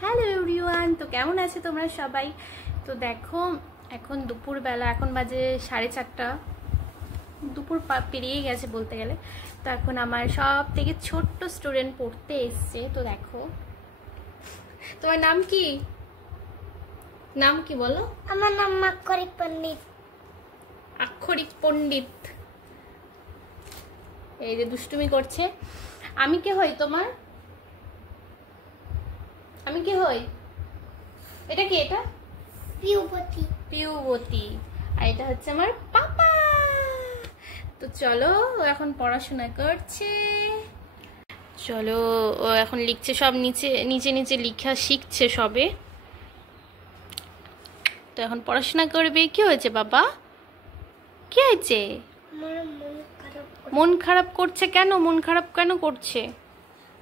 Hello everyone, তো কেমন আছে তোমরা সবাই? তো দেখো, এখন দুপুরবেলা, এখন বাজে 4:30, দুপুর পেরিয়ে গেছে বলতে গেলে। তো এখন আমার সব থেকে ছোট্ট স্টুডেন্ট পড়তে এসছে। তো দেখো, তোমার নাম কি? নাম কি বলো? আমার নাম আক্ষরিক পণ্ডিত। আক্ষরিক পণ্ডিত। এই যে দুষ্টুমি করছে। আমি কে হই তোমার? আমি কি হই? এটা কি? এটা পিউপতি। পিউবতী। আর এটা হচ্ছে আমার পাপা। তো চলো, ও এখন পড়াশোনা করছে। চলো, ও এখন লিখছে, সব নিচে নিচে নিচে লিখা শিখছে সবে। তো এখন পড়াশোনা করবে। কি হয়েছে বাবা? কি হয়েছে? আমার মন খারাপ। মন খারাপ করছে কেন? মন খারাপ কেন করছে?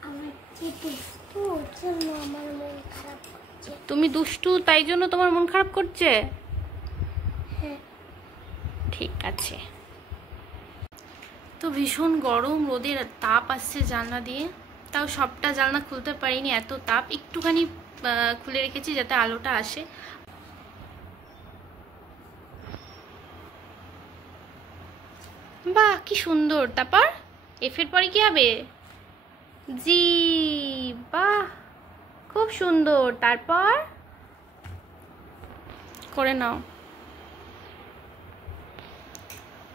আমার যে দুষ্টু, ওর জন্য আমার মন খারাপ করছে। তুমি দুষ্টু, তাই জন্য তোমার মন খারাপ করছে? হ্যাঁ। ঠিক আছে। তো ভীষণ গরম, রোদের তাপ আসছে জানলা দিয়ে। তাও সবটা জানলা খুলতে পারিনি, এত তাপ। একটুখানি খুলে রেখেছি যাতে আলোটা আসে। বাহ, কি সুন্দর। তারপর এফ এর পরে কি হবে? জি। বাহ, খুব সুন্দর। তারপর করে নাও।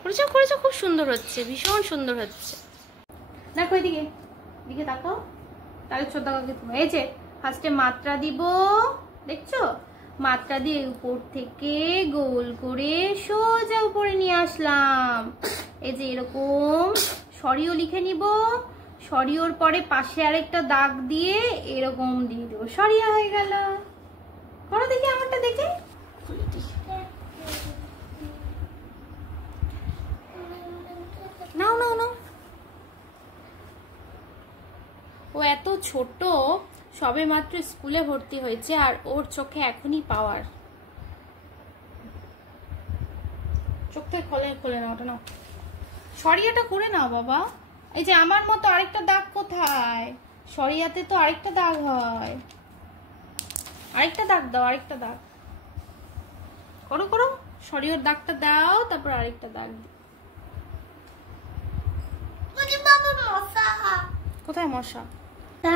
করেছো করেছো, খুব সুন্দর হচ্ছে, ভীষণ সুন্দর হচ্ছে। দেখো এদিকে, দিকে তাকাও, তাহলে শ্রদ্ধা কাকে তুমি। এই যে ফার্স্টে মাত্রা দিব, দেখছো? মাত্রা দিয়ে উপর থেকে গোল করে সোজা উপরে নিয়ে আসলাম। এই যে এরকম সরিও লিখে নিব। সরিওর পরে পাশে আরেকটা দাগ দিয়ে এরকম দিয়ে দেবো, সরিয়া হয়ে গেল। করো দেখি, আমারটা দেখে। নাও নাও নাও। ও এত ছোট, সবে মাত্র স্কুলে ভর্তি হয়েছে, আর ওর চোখে এখনই পাওয়ার। চোখটা খোলে খোলে না, ওটা নাও। সরিয়াটা করে নাও বাবা। এই যে আমার মতো আরেকটা দাগ কোথায়? সরিয়াতে তো আরেকটা দাগ হয়। আরেকটা দাগ দাও, আরেকটা দাগ করো করো। সরিয়ার দাগটা দাও, তারপর আরেকটা দাগ দিও। কোথায় মশা?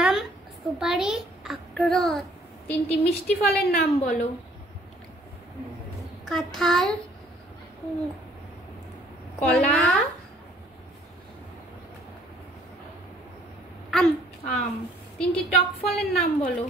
আম, সুপারি, আখরোট। 3টি মিষ্টি ফলের নাম বলো। কাঁঠাল, কলা, আম। আম। 3টি টক ফলের নাম বলো।